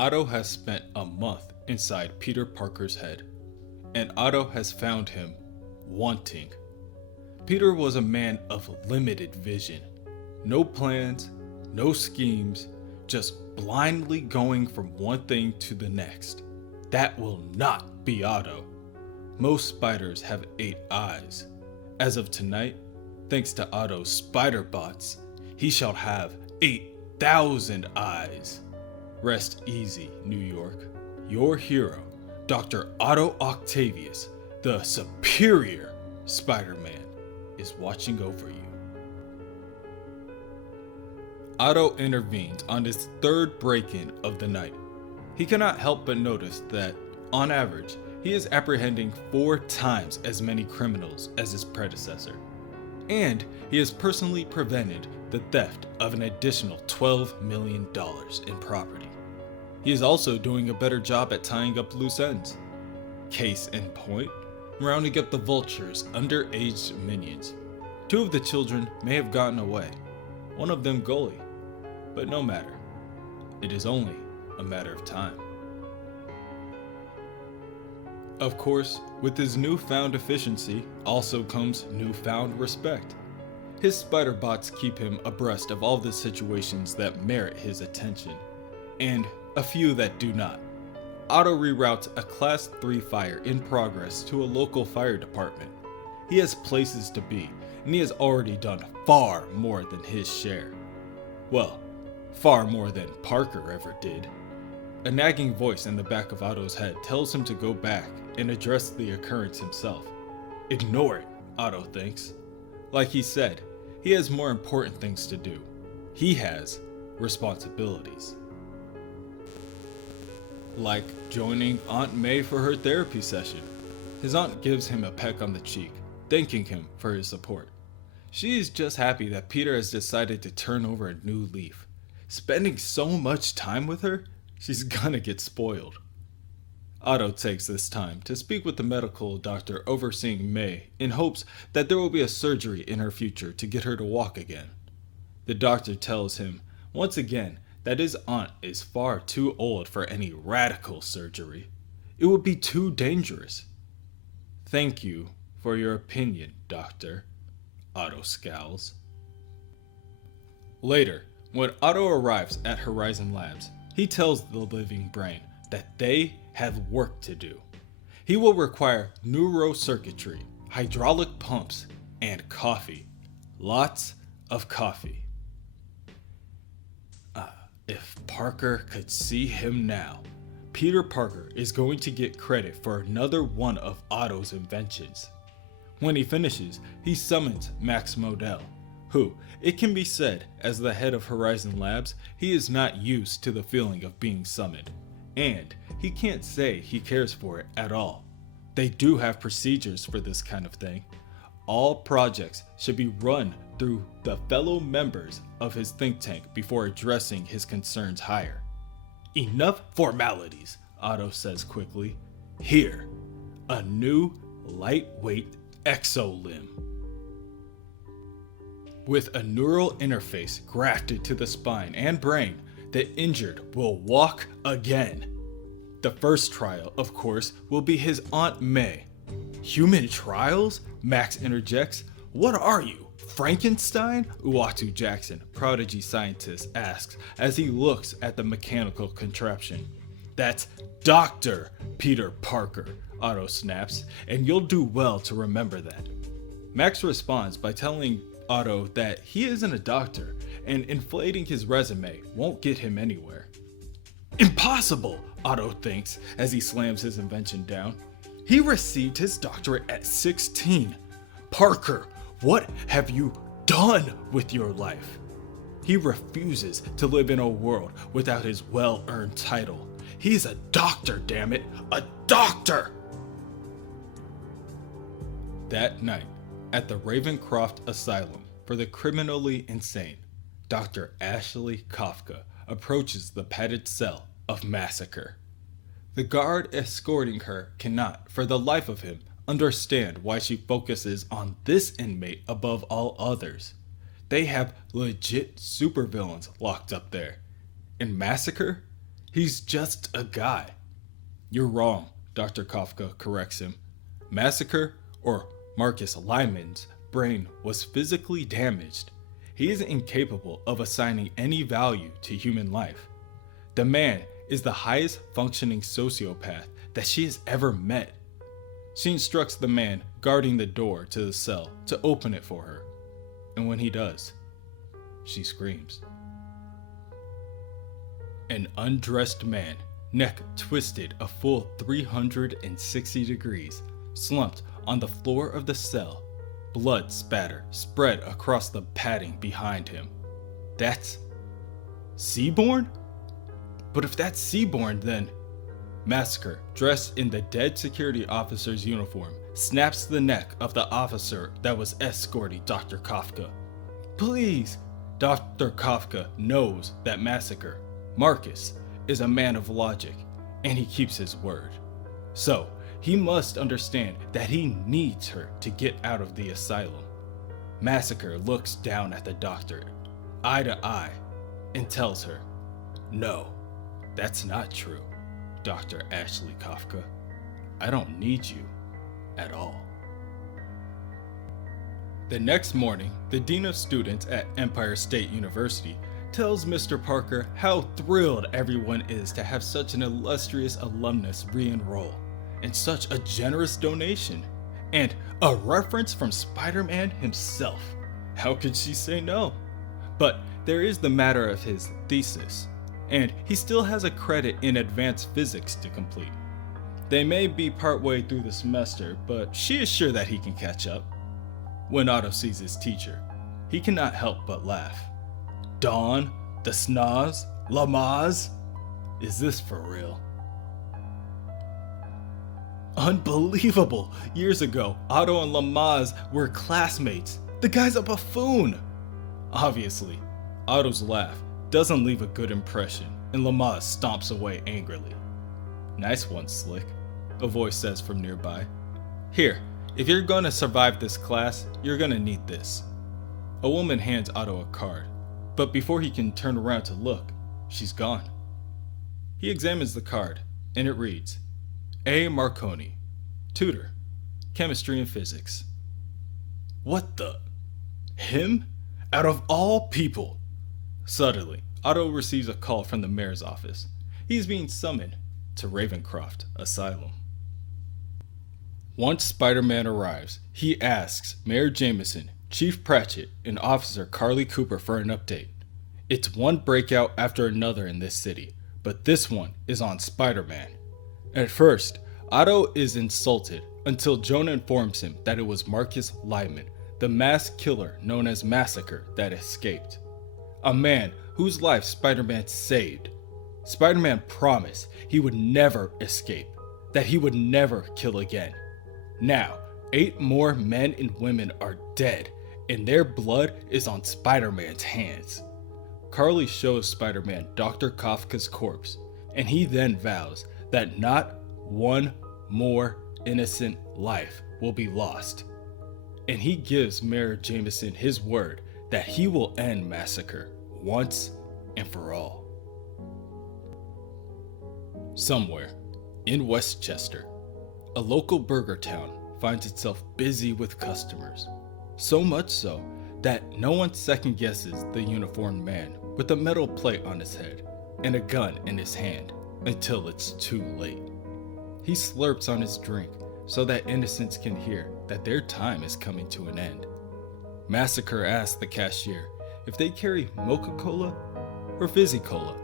Otto has spent a month inside Peter Parker's head, and Otto has found him wanting. Peter was a man of limited vision. No plans, no schemes, just blindly going from one thing to the next. That will not be Otto. Most spiders have 8 eyes. As of tonight, thanks to Otto's spider bots, he shall have 8,000 eyes. Rest easy, New York. Your hero, Dr. Otto Octavius, the superior Spider-Man, is watching over you. Otto intervenes on his 3rd break-in of the night. He cannot help but notice that, on average, he is apprehending 4 times as many criminals as his predecessor. And he has personally prevented the theft of an additional $12 million in property. He is also doing a better job at tying up loose ends. Case in point, rounding up the vulture's underage minions. 2 of the children may have gotten away, one of them goalie, but no matter. It is only a matter of time. Of course, with his newfound efficiency also comes newfound respect. His spider bots keep him abreast of all the situations that merit his attention, and a few that do not. Otto reroutes a Class 3 fire in progress to a local fire department. He has places to be, and he has already done far more than his share. Well, far more than Parker ever did. A nagging voice in the back of Otto's head tells him to go back and address the occurrence himself. Ignore it, Otto thinks. Like he said, he has more important things to do. He has responsibilities. Like joining Aunt May for her therapy session. His aunt gives him a peck on the cheek, thanking him for his support. She is just happy that Peter has decided to turn over a new leaf. Spending so much time with her, she's gonna get spoiled. Otto takes this time to speak with the medical doctor overseeing May in hopes that there will be a surgery in her future to get her to walk again. The doctor tells him, once again, that his aunt is far too old for any radical surgery. It would be too dangerous. Thank you for your opinion, doctor. Otto scowls. Later, when Otto arrives at Horizon Labs, he tells the living brain that they have work to do. He will require neurocircuitry, hydraulic pumps, and coffee. Lots of coffee. If Parker could see him now, Peter Parker is going to get credit for another one of Otto's inventions. When he finishes, he summons Max Modell, who, it can be said, as the head of Horizon Labs, he is not used to the feeling of being summoned, and he can't say he cares for it at all. They do have procedures for this kind of thing. All projects should be run through the fellow members of his think tank before addressing his concerns higher. Enough formalities, Otto says quickly. Here, a new lightweight exolimb. With a neural interface grafted to the spine and brain, the injured will walk again. The first trial, of course, will be his Aunt May. Human trials? Max interjects. What are you, Frankenstein? Uatu Jackson, prodigy scientist, asks as he looks at the mechanical contraption. That's Dr. Peter Parker, Otto snaps, and you'll do well to remember that. Max responds by telling Otto that he isn't a doctor, and inflating his resume won't get him anywhere. Impossible, Otto thinks as he slams his invention down. He received his doctorate at 16. Parker, what have you done with your life? He refuses to live in a world without his well-earned title. He's a doctor, damn it, a doctor! That night, at the Ravencroft Asylum for the Criminally Insane, Dr. Ashley Kafka approaches the padded cell of Massacre. The guard escorting her cannot, for the life of him, understand why she focuses on this inmate above all others. They have legit supervillains locked up there. In Massacre, He's just a guy. You're wrong, Dr. Kafka corrects him. Massacre, or Marcus Lyman's brain was physically damaged. He is incapable of assigning any value to human life. The man is the highest functioning sociopath that she has ever met. She instructs the man guarding the door to the cell to open it for her, and when he does, she screams. An undressed man, neck twisted a full 360 degrees, slumped on the floor of the cell, blood spatter spread across the padding behind him. That's Seaborn? But if that's Seaborn, then Massacre, dressed in the dead security officer's uniform, snaps the neck of the officer that was escorting Dr. Kafka. Please! Dr. Kafka knows that Massacre, Marcus, is a man of logic, and he keeps his word. So, he must understand that he needs her to get out of the asylum. Massacre looks down at the doctor, eye to eye, and tells her, "No, that's not true, Dr. Ashley Kafka. I don't need you at all." The next morning, the Dean of Students at Empire State University tells Mr. Parker how thrilled everyone is to have such an illustrious alumnus re-enroll, and such a generous donation, and a reference from Spider-Man himself. How could she say no? But there is the matter of his thesis, and he still has a credit in advanced physics to complete. They may be partway through the semester, but she is sure that he can catch up. When Otto sees his teacher, he cannot help but laugh. Dawn, the Snaz, Lamaz? Is this for real? Unbelievable! Years ago, Otto and Lamaz were classmates. The guy's a buffoon! Obviously, Otto's laugh doesn't leave a good impression, and Lamaz stomps away angrily. Nice one, Slick, a voice says from nearby. Here, if you're gonna survive this class, you're gonna need this. A woman hands Otto a card, but before he can turn around to look, she's gone. He examines the card, and it reads, A. Marconi, tutor, chemistry and physics. What the? Him? Out of all people! Suddenly, Otto receives a call from the mayor's office. He's being summoned to Ravencroft Asylum. Once Spider-Man arrives, he asks Mayor Jameson, Chief Pratchett, and Officer Carly Cooper for an update. It's one breakout after another in this city, but this one is on Spider-Man. At first, Otto is insulted until Jonah informs him that it was Marcus Lyman, the mass killer known as Massacre, that escaped. A man whose life Spider-Man saved. Spider-Man promised he would never escape, that he would never kill again. Now, 8 more men and women are dead, and their blood is on Spider-Man's hands. Carly shows Spider-Man Dr. Kafka's corpse, and he then vows that not one more innocent life will be lost. And he gives Mayor Jameson his word that he will end Massacre once and for all. Somewhere in Westchester, a local burger town finds itself busy with customers. So much so that no one second guesses the uniformed man with a metal plate on his head and a gun in his hand until it's too late. He slurps on his drink so that innocents can hear that their time is coming to an end. Massacre asks the cashier if they carry Mocha-Cola or Fizzy-Cola.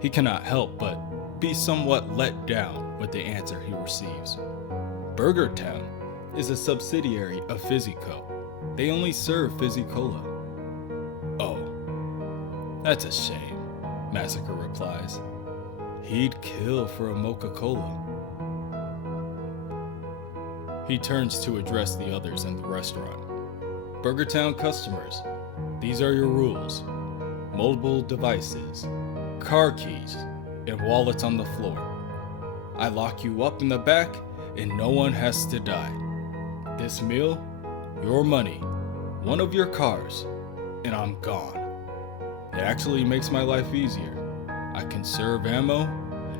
He cannot help but be somewhat let down with the answer he receives. Burger Town is a subsidiary of Fizzy-Co. They only serve Fizzy-Cola. Oh, that's a shame, Massacre replies. He'd kill for a Mocha-Cola. He turns to address the others in the restaurant. Burger Town customers, these are your rules. Mobile devices, car keys, and wallets on the floor. I lock you up in the back and no one has to die. This meal, your money, one of your cars, and I'm gone. It actually makes my life easier. I conserve ammo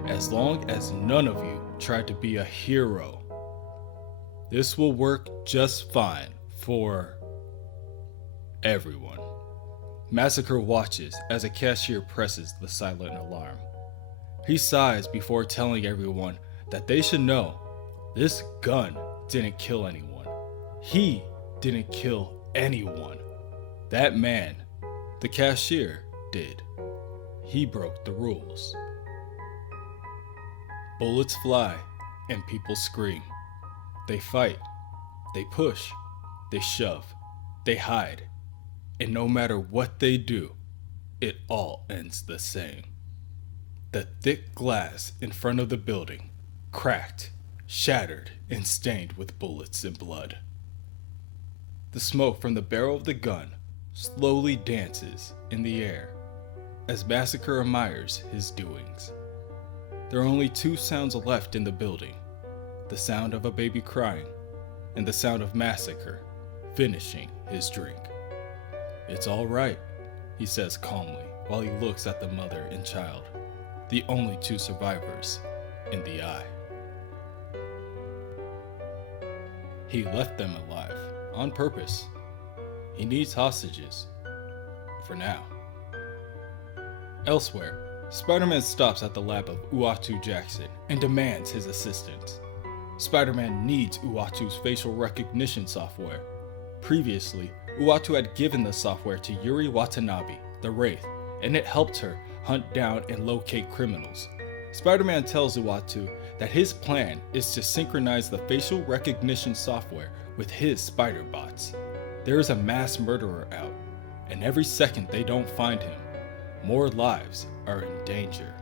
as long as none of you try to be a hero. This will work just fine for everyone. Massacre watches as a cashier presses the silent alarm. He sighs before telling everyone that they should know this gun didn't kill anyone. He didn't kill anyone. That man, the cashier, did. He broke the rules. Bullets fly and people scream. They fight, they push, they shove, they hide. And no matter what they do, it all ends the same. The thick glass in front of the building cracked, shattered, and stained with bullets and blood. The smoke from the barrel of the gun slowly dances in the air as Massacre admires his doings. There are only two sounds left in the building, the sound of a baby crying and the sound of Massacre finishing his drink. "It's all right," he says calmly while he looks at the mother and child, the only two survivors, in the eye. He left them alive on purpose. He needs hostages. For now. Elsewhere, Spider-Man stops at the lab of Uatu Jackson and demands his assistance. Spider-Man needs Uatu's facial recognition software. Previously, Uatu had given the software to Yuri Watanabe, the Wraith, and it helped her hunt down and locate criminals. Spider-Man tells Uatu that his plan is to synchronize the facial recognition software with his spider bots. There is a mass murderer out, and every second they don't find him, more lives are in danger.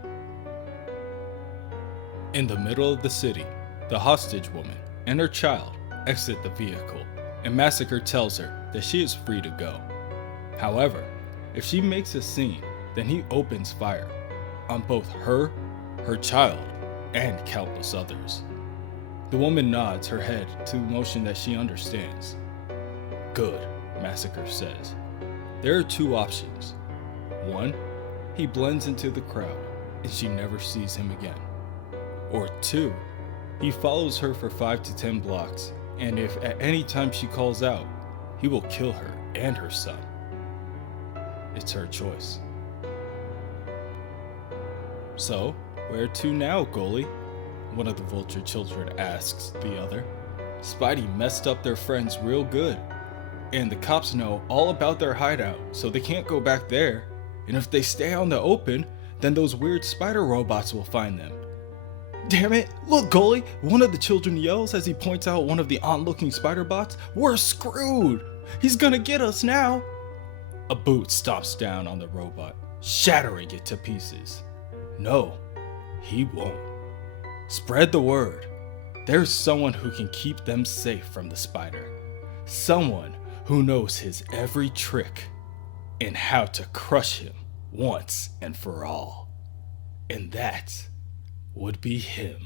In the middle of the city, the hostage woman and her child exit the vehicle, and Massacre tells her that she is free to go. However, if she makes a scene, then he opens fire on both her child, and countless others. The woman nods her head to motion that she understands. "Good," Massacre says. There are two options. One, he blends into the crowd and she never sees him again. Or two, he follows her for 5 to 10 blocks, and if at any time she calls out, he will kill her and her son. It's her choice. "So, where to now, goalie?" one of the Vulture children asks the other. "Spidey messed up their friends real good, and the cops know all about their hideout, so they can't go back there. And if they stay out in the open, then those weird spider robots will find them." "Damn it, look, goalie," one of the children yells as he points out one of the onlooking spider bots. "We're screwed! He's gonna get us now!" A boot stomps down on the robot, shattering it to pieces. No, he won't. Spread the word. There's someone who can keep them safe from the spider. Someone who knows his every trick and how to crush him once and for all. And that would be him.